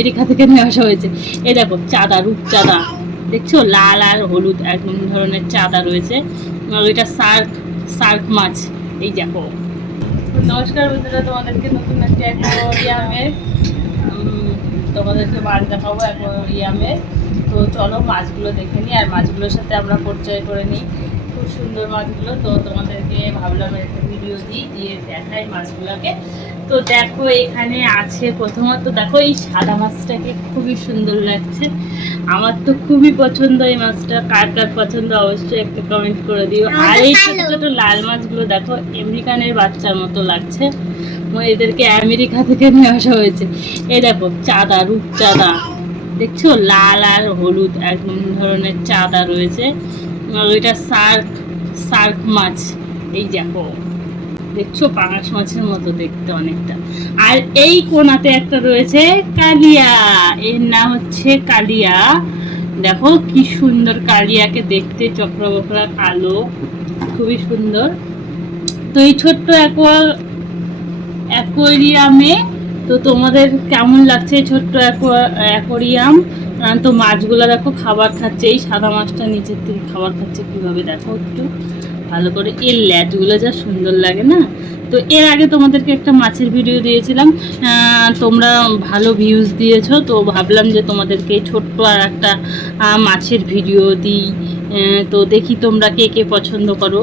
America থেকে নিয়ে আসা হয়েছে। এই দেখো, চাঁদা রূপচাঁদা দেখছ? লাল আর হলুদ একদম ধরনের চাঁদা রয়েছে। এটা সার্ক সার্ক মাছ। এই দেখো। নমস্কার বন্ধুরা, তোমাদেরকে নতুন একটা অ্যাকোয়ারিয়ামের তোমাদেরকে মাছ দেখাবো অ্যাকোয়ারিয়ামের তো চলো, মাছগুলো দেখে নিই, আর মাছগুলোর সাথে আমরা পরিচয় করে নিই। খুব সুন্দর মাছগুলো। তো তোমাদেরকে ভাবলাম একটা ভিডিও দিই, দিয়ে দেখাই মাছগুলোকে। তো দেখো এখানে আছে প্রথমত দেখো এই সাদা মাছটাকে খুবই সুন্দর লাগছে। আমার তো খুবই পছন্দ এই মাছটা। কার কার পছন্দ অবশ্যই একটা কমেন্ট করে দিও। আর এই ছোট। ছোট লাল মাছগুলো দেখো আমেরিকানের বাচ্চার মতো লাগছে। মানে এদেরকে আমেরিকা থেকে নিয়ে আসা হয়েছে। এই দেখো চাঁদা রূপচাঁদা দেখছ? লাল আর হলুদ একদম ধরনের চাঁদা রয়েছে। আর ওইটা সার্ক সার্ক মাছ। এই দেখো। দেখছ? পাঙাশ মাছের মতো দেখতে অনেকটা। আর এই কোনাতে একটা রয়েছে কালিয়া। এর নাম হচ্ছে কালিয়া। দেখো, কি সুন্দর কালিয়াকে দেখতে চক্র বকরা কালো খুবই সুন্দর। তো এই ছোট্ট অ্যাকোয়া, অ্যাকোয়ারিয়ামে, তো তোমাদের কেমন লাগছে এই ছোট্ট অ্যাকোয়া- অ্যাকোয়ারিয়াম? তো মাছগুলো দেখো, খাবার খাচ্ছে। এই সাদা মাছটা নিচের থেকে খাবার খাচ্ছে কীভাবে? দেখো একটু। ভালো করে এর ল্যাটগুলো যা সুন্দর লাগে না? তো এর আগে তোমাদেরকে একটা মাছের ভিডিও দিয়েছিলাম তোমরা ভালো ভিউজ দিয়েছ, তো ভাবলাম যে তোমাদেরকে ছোট্ট আর একটা মাছের ভিডিও দিই তো দেখি তোমরা কে কে পছন্দ করো।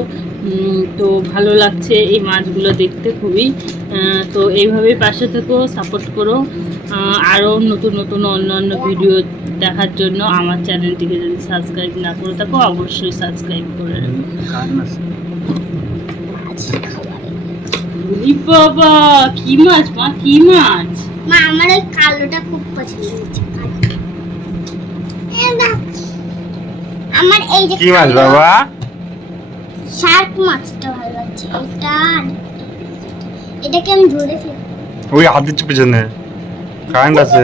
তো ভালো লাগছে এই মাছগুলো দেখতে খুবই। তো এইভাবেই পাশে থেকেও সাপোর্ট করো। আরও নতুন নতুন অন্য অন্য ভিডিও দেখার জন্য আমার চ্যানেলটিকে যদি সাবস্ক্রাইব না করে থাকো অবশ্যই সাবস্ক্রাইব করে বাবা কি মাছ মা কি মাছ? মা আমার ওই কালোটা খুব পছন্দ হয়েছে। আমার এই যে কি মাছ বাবা? শার্ক মাছটা ভালো লাগছে এটা এটাকে আমি ধরে ফেলি ওই হাত দিচ্ছে পিছনে। কারেন্ট আছে।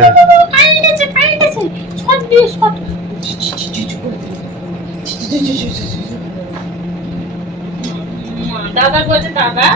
কারেন্ট আছে কারেন্ট আছে। শট দিয়ে শট। দাদা কইছে দাদা।